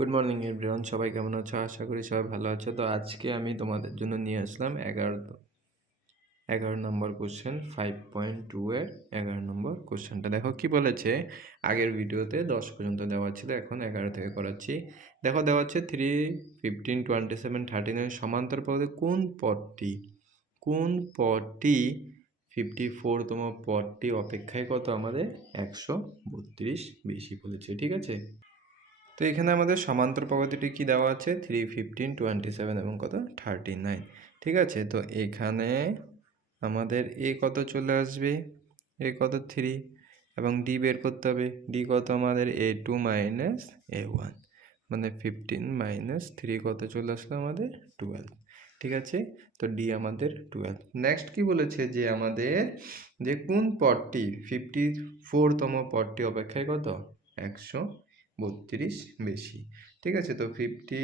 Good morning everyone, সবাই কেমন আছো? আশা করি সবাই ভালো আছো। তো আজকে আমি তোমাদের জন্য নিয়ে আসলাম 11 নম্বর কোশ্চেন 5.2 এর 11 নম্বর কোশ্চেনটা। দেখো কি বলেছে, আগের ভিডিওতে 10 পর্যন্ত দেওয়া ছিল, এখন 11 থেকে করাচ্ছি। দেখো দেওয়া আছে 3, 15, 27, 39 সমান্তর পদে কোন পদটি 54তম পদটি অপেক্ষায় কত আমাদের 132 বেশি বলেছে। ঠিক আছে, তো এখানে আমাদের সমান্তর পদ্ধতিটি কি দেওয়া আছে 3, 15, 27 এবং কত 39। ঠিক আছে, তো এখানে আমাদের এ কত চলে আসবে, এ কত 3 এবং ডি বের করতে হবে। ডি কত আমাদের A2 মাইনাস A1, মানে 15 মাইনাস 3 কত চলে আসলো আমাদের 12। ঠিক আছে, তো ডি আমাদের 12। নেক্সট কি বলেছে যে আমাদের যে কোন পদটি 54তম পদটি অপেক্ষায় কত 132 বেশি। ঠিক আছে, তো 50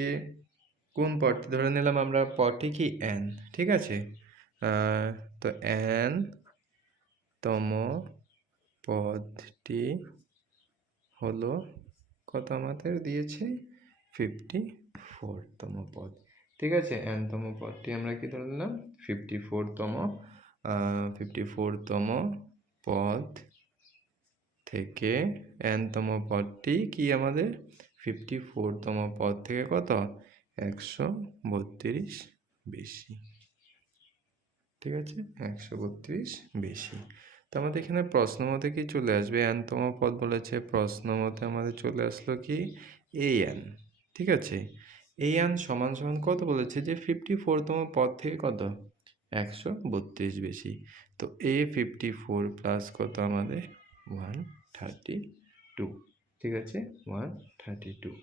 কোন পদটি ধরে নিলাম আমরা, পদটি কি n। ঠিক আছে, তো n তম পদটি হলো কত আমাদের দিয়েছে 54তম পদ। ঠিক আছে, n তম পদটি আমরা কি ধরে নিলাম 54তম পদ থেকে n তম পদটি কি আমাদের 54তম পদ থেকে কত 132 বেশি। ঠিক আছে, 132 বেশি। তো আমাদের এখানে প্রশ্ন মতে কি চলে আসবে, n তম পদ বলেছে, প্রশ্ন মতে আমাদের চলে আসলো কি an। ঠিক আছে, an সমান সমান কত বলেছে যে 54তম পদ থেকে কত 132 বেশি। তো A54 প্লাস কত আমাদের 132। ঠিক আছে, 132।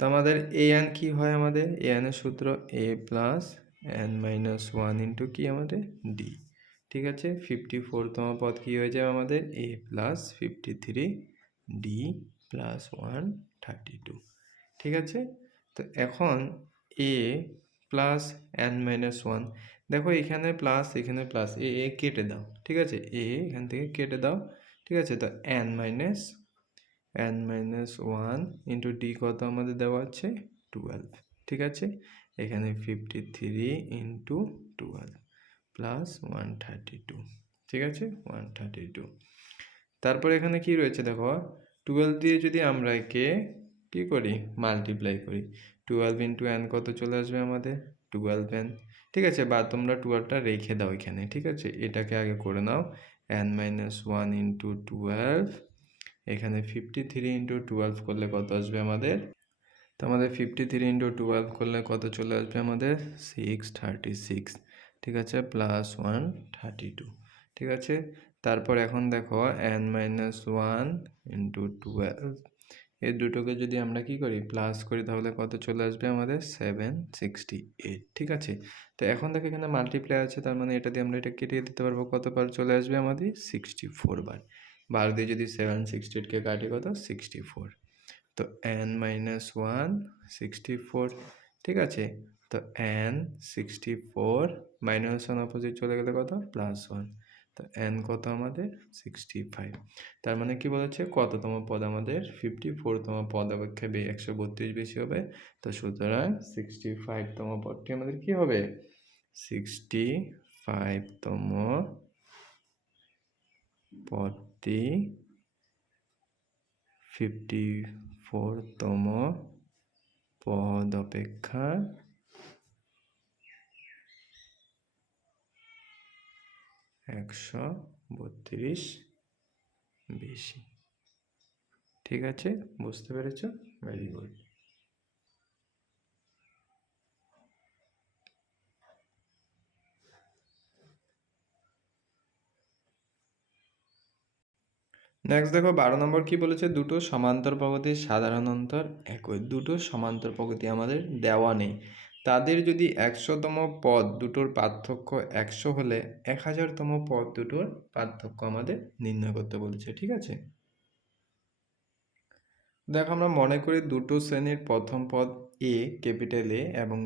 তো আমাদের an কি হয়, আমাদের an এর সূত্র a plus n minus 1 into কি আমাদের d। ঠিক আছে, 54তম পদ কি হয়ে যাবে আমাদের a প্লাস 53 d প্লাস 132। ঠিক আছে, তো এখন a প্লাস n মাইনাস 1, দেখো এখানে প্লাস এখানে প্লাস, এ কেটে দাও। ঠিক আছে, এ এখান থেকে কেটে দাও। ঠিক আছে, তো n মাইনাস 1 ইন্টু ডি কত আমাদের দেওয়া আছে 12। ঠিক আছে, এখানে 53 ইন্টু 12 প্লাস 132। ঠিক আছে, 132। তারপর এখানে কি রয়েছে দেখো, 12 দিয়ে যদি আমরা একে কি করি মাল্টিপ্লাই করি, 12 ইন্টু n কত চলে আসবে আমাদের 12n। ঠিক আছে, বা তোমরা 12টা রেখে দাও এখানে। ঠিক আছে, এটাকে আগে করে নাও, n মাইনাস 1 ইন্টু 12, এখানে 53 ইন্টু 12 করলে কত আসবে আমাদের, তো আমাদের 53 ইন্টু 12 করলে কত চলে আসবে আমাদের 636। ঠিক আছে, প্লাস 132। ঠিক আছে, তারপর এখন দেখো n মাইনাস 1 ইন্টু 12, এই দুটোকে যদি আমরা কি করি প্লাস করি তাহলে কত চলে আসবে আমাদের 768। ঠিক আছে, তো এখন দেখো এখানে মাল্টিপ্লাই আছে, তার মানে এটা দিয়ে আমরা এটা কেটে দিতে পারবো, কত বার চলে আসবে আমাদের 64 বার। বার দিয়ে যদি 768কে কাটি কত 64, তো n মাইনাস 1 64। ঠিক আছে, তো n 64 মাইনাস 1 অপোজিট চলে গেলে কত প্লাস 1, তো n কত আমাদের 65। তার মানে কি বলেছে কততম পদ আমাদের 54তম পদ অপেক্ষায় 132 বেশি হবে। তো সুতরাং 65তম পদটি আমাদের কি হবে 65তম পদটি 54তম পদ অপেক্ষা 132 বেশি। ঠিক আছে, বুঝতে পেরেছ? Very good. নেক্সট দেখো 12 নম্বর কি বলেছে, দুটো সমান্তর প্রগতির সাধারণ অন্তর একই। দুটো সমান্তর প্রগতি আমাদের দেওয়া নেই, তাদের যদি 100তম পদ দুটোর পার্থক্য 100 হলে 1000তম পদ দুটোর পার্থক্য আমাদের নির্ণয় করতে বলেছে। ঠিক আছে, দেখো আমরা মনে করি দুটো শ্রেণীর প্রথম পদ এ ক্যাপিটাল এ এবং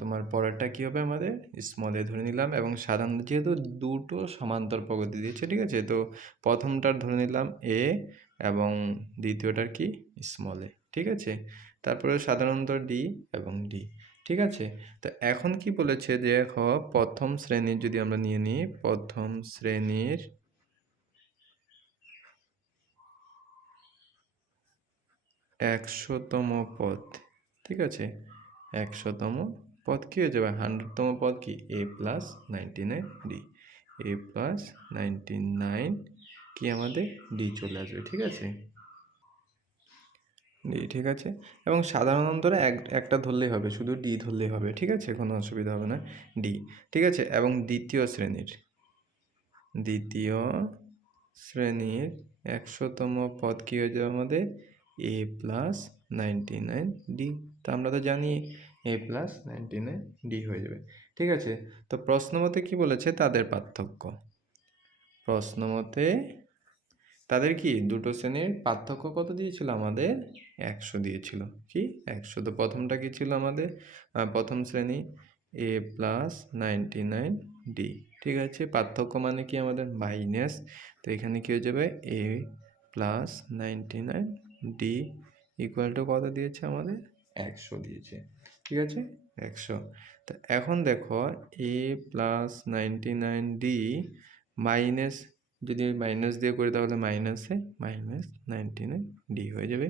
তোমার পরেরটা কী হবে আমাদের স্মল এ ধরে নিলাম, এবং সাধারণত যেহেতু দুটো সমান্তর প্রগতি দিয়েছে, ঠিক আছে, তো প্রথমটার ধরে নিলাম এ এবং দ্বিতীয়টার কি স্মল এ, ঠিক আছে। তারপরে সাধারণত ডি এবং ডি, ঠিক আছে। তো এখন কি বলেছে, দেখো প্রথম শ্রেণীর যদি আমরা নিয়ে নিই, প্রথম শ্রেণীর 100তম পদ, ঠিক আছে, 100তম পদ কী হয়ে যাবে, 100তম পদ কি এ প্লাস 99 ডি, এ প্লাস 99 কি আমাদের ডি চলে আসবে, ঠিক আছে, ডি, ঠিক আছে। এবং সাধারণ অন্তরে একটা ধরলেই হবে, শুধু ডি ধরলেই হবে, ঠিক আছে, কোনো অসুবিধা হবে না, ডি, ঠিক আছে। এবং দ্বিতীয় শ্রেণীর 100তম পদ কী হয়ে যাবে আমাদের এ প্লাস 99 ডি, তা আমরা তো জানি এ প্লাস 99 ডি হয়ে যাবে, ঠিক আছে। তো প্রশ্নমতে কি বলেছে, তাদের পার্থক্য, প্রশ্নমতে তাদের কি দুটো শ্রেণীর পার্থক্য কত দিয়েছিল আমাদের, 100 দিয়েছিল, কি 100। তো প্রথমটা কি ছিল আমাদের, প্রথম শ্রেণী এ প্লাস 99 ডি, ঠিক আছে। পার্থক্য মানে কি আমাদের মাইনাস, তো এখানে কি হয়ে যাবে এ প্লাস 99 ডি ইকুয়াল টু কত দিয়েছে আমাদের 100 দিয়েছে, ঠিক আছে, 100। তো এখন দেখো এ প্লাস 99 ডি মাইনাস, যদি মাইনাস দিয়ে করি তাহলে মাইনাসে মাইনাস 99 ডি হয়ে যাবে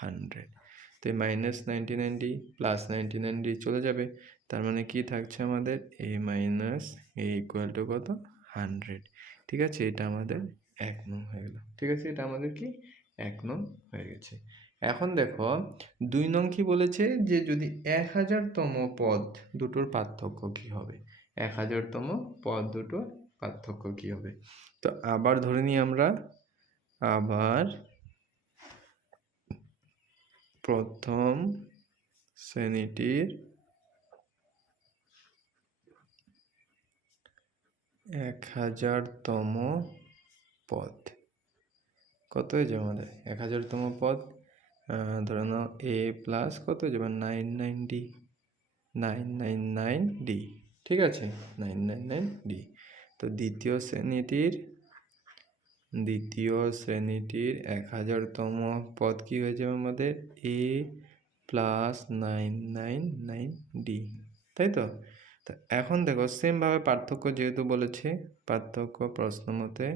100। তো এই মাইনাস 99 ডি প্লাস 99 ডি চলে যাবে, তার মানে কি থাকছে আমাদের এ মাইনাস এ ইকুয়াল টু কত 100, ঠিক আছে। এটা আমাদের 1 নং হয়ে গেল, ঠিক আছে, এটা আমাদের কি 1 নং হয়ে গেছে। এখন দেখো 2 নং কি বলেছে, যে যদি 1000তম পদ দুটোর পার্থক্য কি হবে, 1000তম পদ দুটোর পার্থক্য কি হবে। তো আবার ধরে নিই আমরা, আবার প্রথম শ্রেণীটির 1000তম পদ কত হয়ে যাবে আমাদের 1000তম পদ, ধরে নাও এ প্লাস কত হয়ে যাবে 999 ডি, ঠিক আছে, 999 ডি। তো দ্বিতীয় শ্রেণীটির 1000তম পদ কি হয়ে যাবে আমাদের এ প্লাস 999 ডি, তাই তো। তো এখন দেখো সেমভাবে পার্থক্য যেহেতু বলেছে, পার্থক্য প্রশ্নমতে,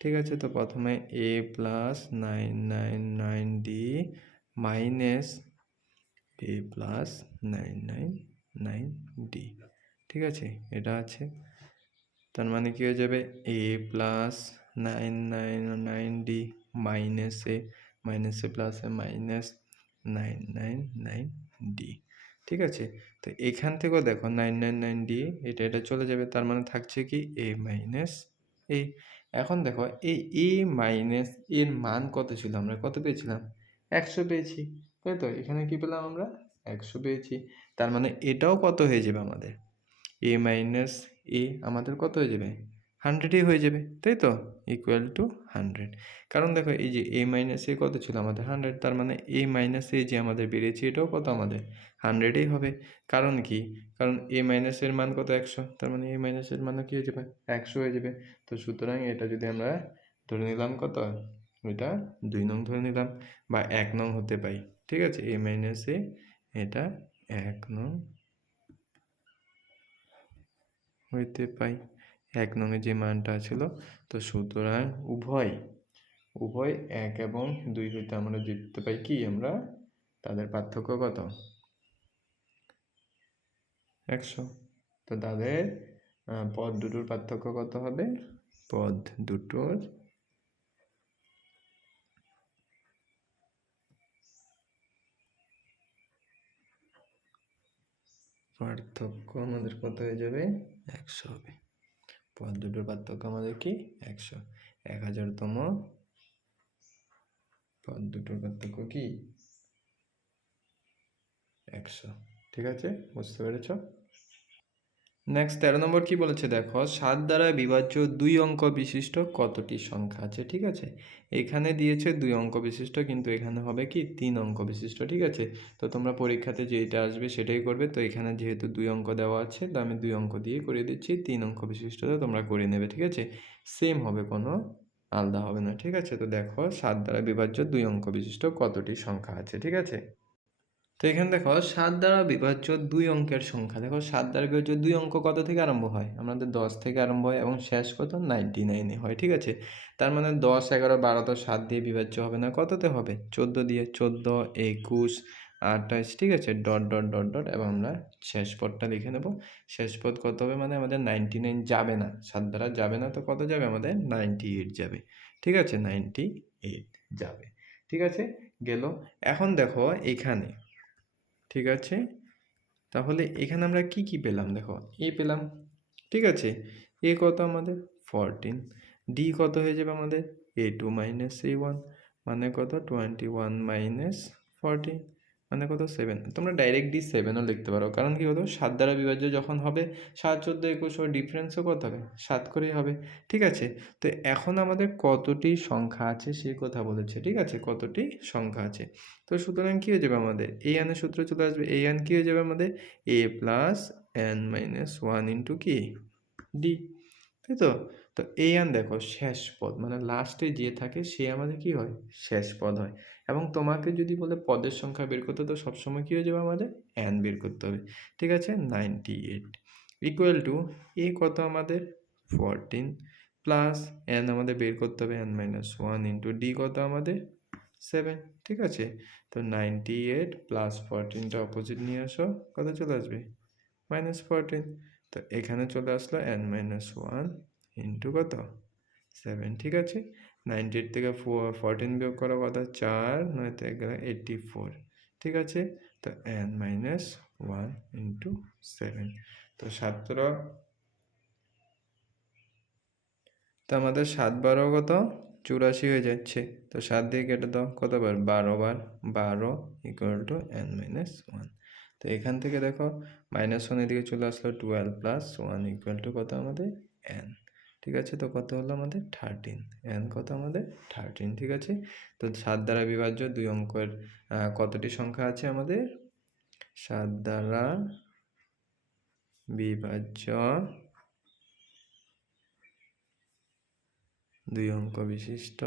ঠিক আছে। তো প্রথমে এ প্লাস 999 ডি মাইনাস এ প্লাস 999 ডি, ঠিক আছে, এটা আছে। তার মানে কি হয়ে যাবে এ প্লাস 999 ডি মাইনাসে প্লাসে মাইনাস 999 ডি, ঠিক আছে। তো এখান থেকেও দেখো 999 ডি এটা চলে যাবে, তার মানে থাকছে কি এ মাইনাস এ। এখন দেখো এই এ মাইনাস এর মান কত ছিল, আমরা কত পেয়েছিলাম 100 পেয়েছি, তাই তো। এখানে কি পেলাম আমরা 100 পেয়েছি, তার মানে এটাও কত হয়ে যাবে আমাদের এ মাইনাস এ আমাদের কত হয়ে যাবে 100ই হয়ে যাবে, তাই তো, ইকুয়াল টু 100। কারণ দেখো এই যে এ মাইনাস এ কত ছিল আমাদের 100, তার মানে এ মাইনাস এ যে আমাদের বেরিয়েছে এটাও কত আমাদের 100ই হবে। কারণ কি, কারণ এ মাইনাস এর মান কত 100, তার মানে এ মাইনাস এর মানও কি হয়ে যাবে 100 হয়ে যাবে। তো সুতরাং এটা যদি আমরা ধরে নিলাম কত, এটা 2 নং ধরে নিলাম, বা 1 নং হতে পাই, ঠিক আছে, এ মাইনাস এ এটা 1 নং হইতে পাই, 1 নংয়ে যে মানটা ছিল। তো সুতরাং উভয় 1 এবং 2 হইতে আমরা দেখতে পাই কি, আমরা তাদের পার্থক্য কত 100। তো তাদের পদ দুটোর পার্থক্য কত হবে, পদ দুটোর পার্থক্য আমাদের কত হয়ে যাবে 100 হবে। পদ দুটোর পার্থক্য আমাদের কি 100, 1000তম পদ দুটোর পার্থক্য কি 100, ঠিক আছে, বুঝতে পেরেছ। নেক্সট 13 নম্বর কি বলেছে দেখো, 7 দ্বারা বিভাজ্য 2 অঙ্ক বিশিষ্ট কতটি সংখ্যা আছে। ঠিক আছে, এখানে দিয়েছে 2 অঙ্ক বিশিষ্ট, কিন্তু এখানে হবে কি 3 অঙ্ক বিশিষ্ট। ঠিক আছে, তো তোমরা পরীক্ষাতে যেটা আসবে সেটাই করবে। তো এখানে যেহেতু 2 অঙ্ক দেওয়া আছে, তো আমি 2 অঙ্ক দিয়ে করে দিচ্ছি, 3 অঙ্ক বিশিষ্টটা তোমরা করে নেবে। ঠিক আছে, সেম হবে, কোনো আলাদা হবে না। ঠিক আছে, তো দেখো 7 দ্বারা বিভাজ্য 2 অঙ্ক বিশিষ্ট কতটি সংখ্যা আছে। ঠিক আছে, তো এখানে দেখো 7 দ্বারা বিভাজ্য 2 অঙ্কের সংখ্যা। দেখো 7 দ্বারা বিভাজ্য 2 অঙ্ক কত থেকে আরম্ভ হয়, আমাদের 10 থেকে আরম্ভ হয় এবং শেষ কত 99 হয়। ঠিক আছে, তার মানে 10, 11, 12 তো 7 দিয়ে বিভাজ্য হবে না, কততে হবে 14 দিয়ে, 14, 21, 28। ঠিক আছে, ডট ডট ডট ডট, এবং আমরা শেষ পদটা লিখে নেব। শেষ পদ কত হবে, মানে আমাদের 99 যাবে না, 7 দ্বারা যাবে না, তো কত যাবে আমাদের 98 যাবে। ঠিক আছে, 98 যাবে। ঠিক আছে, গেল। এখন দেখো এখানে, ঠিক আছে, তাহলে এখানে আমরা কি কি পেলাম, দেখো এ পেলাম। ঠিক আছে, এ কত আমাদের 14, ডি কত হয়ে যাবে আমাদের A2 - A1, মানে কত 21 - 14, মানে কত 7। তোমরা ডাইরেক্ট D7ও লিখতে পারো, কারণ কি হতো 7 দ্বারা বিভাজ্য যখন হবে 7, 14, 21 ওর ডিফারেন্সও কত হবে 7 করেই হবে। ঠিক আছে, তো এখন আমাদের কতটি সংখ্যা আছে সে কথা বলেছে। ঠিক আছে, কতটি সংখ্যা আছে, তো সুতরাং কী হয়ে যাবে আমাদের এই আনের সূত্র চলে আসবে। এই আন কী হয়ে যাবে আমাদের A + n - 1 ইন্টু কি ডি, তাই তো। তো এই আন দেখো শেষ পদ, মানে লাস্টে যে থাকে সে আমাদের কি হয় শেষ পদ হয়। এবং তোমাকে যদি বলে পদের সংখ্যা বের করতে, তো সবসময় কী হয়ে যাবে আমাদের n বের করতে হবে। ঠিক আছে, 98 ইকুয়াল টু এ কত আমাদের 14 প্লাস n আমাদের বের করতে হবে n - 1 ইন্টু ডি কত আমাদের 7। ঠিক আছে, তো 98 প্লাস 14টা অপোজিট নিয়ে আসো, কত চলে আসবে -14। তো এখানে চলে আসলো n - 1 ইন্টু কত 7। ঠিক আছে, 98 থেকে 14 বিয়োগ করা কত 4, 9 থেকে গেলে 84। ঠিক আছে, তো n - 1 ইন্টু 7, তো 17, তো আমাদের 7 12 কত 84 হয়ে যাচ্ছে। তো 7 দিয়ে কেটে দাও, কতবার 12 বার, 12 ইকুয়াল টু n - 1। তো এখান থেকে দেখো -1 এদিকে চলে আসলো 12 প্লাস 1 ইকুয়াল টু কত আমাদের n। ঠিক আছে, তো কত হলো আমাদের 13, n কত আমাদের 13। ঠিক আছে, তো 7 দ্বারা বিভাজ্য 2 অঙ্কের কতটি সংখ্যা আছে আমাদের, 7 দ্বারা বিভাজ্য 2 অঙ্ক বিশিষ্ট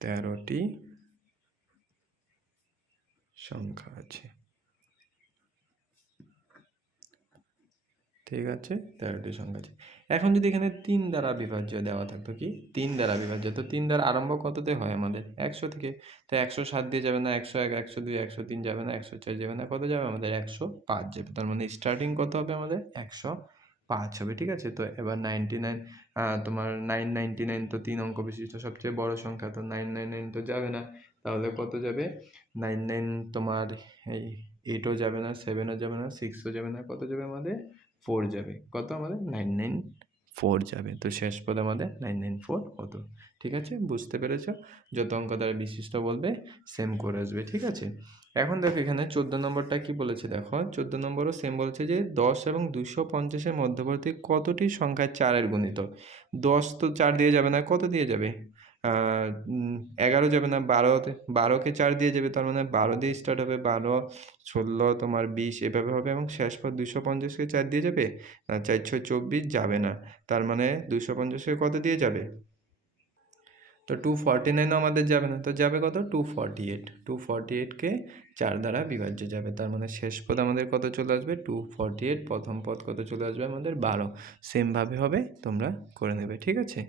13টি সংখ্যা আছে। ঠিক আছে, 13টি সংখ্যা আছে। এখন যদি এখানে 3 দ্বারা বিভাজ্য দেওয়া থাকতো, কি 3 দ্বারা বিভাজ্য, তো 3 দ্বারা আরম্ভ কততে হয় আমাদের 100 থেকে। তো 107 দিয়ে যাবে না, 101, 102, 103 যাবে না, 104 যাবে না, কত যাবে আমাদের 105 যাবে। তার মানে স্টার্টিং কত হবে আমাদের 105 হবে। ঠিক আছে, তো এবার 99, তোমার 999 তো 3 অঙ্ক বিশিষ্ট সবচেয়ে বড় সংখ্যা, তো 999 তো যাবে না, তাহলে কত যাবে 99, তোমার এই 8ও যাবে না, 7ও যাবে না, 6ও যাবে না, কত যাবে আমাদের 4 যাবে। কত আমাদের 994 যাবে। তো শেষ পদ আমাদের 994 হতো। ঠিক আছে, বুঝতে পেরেছ, যত অঙ্ক দ্বারা বিশিষ্ট বলবে সেম করে আসবে। ঠিক আছে, এখন দেখো এখানে 14 নম্বরটা কি বলেছে, দেখো 14 নম্বরও সেম বলেছে যে 10 এবং 250-এর মধ্যবর্তী কতটি সংখ্যা 4-এর গুণিতক। 10 তো 4 দিয়ে যাবে না, কত দিয়ে যাবে 11 যাবে না, 12কে 4 দিয়ে যাবে, তার মানে 12 দিয়ে স্টার্ট হবে, 12, 16, তোমার 20 এভাবে হবে, এবং শেষ পর 250-কে 4 দিয়ে যাবে, 424 যাবে না, তার মানে 250-কে কত দিয়ে যাবে, তো 249ও আমাদের যাবে না, তো যাবে কত 248, 248কে 4 দ্বারা বিভাজ্য যাবে, তার মানে শেষ পদ আমাদের কত চলে আসবে 248, প্রথম পদ কত চলে আসবে আমাদের 12। সেমভাবে হবে, তোমরা করে নেবে। ঠিক আছে।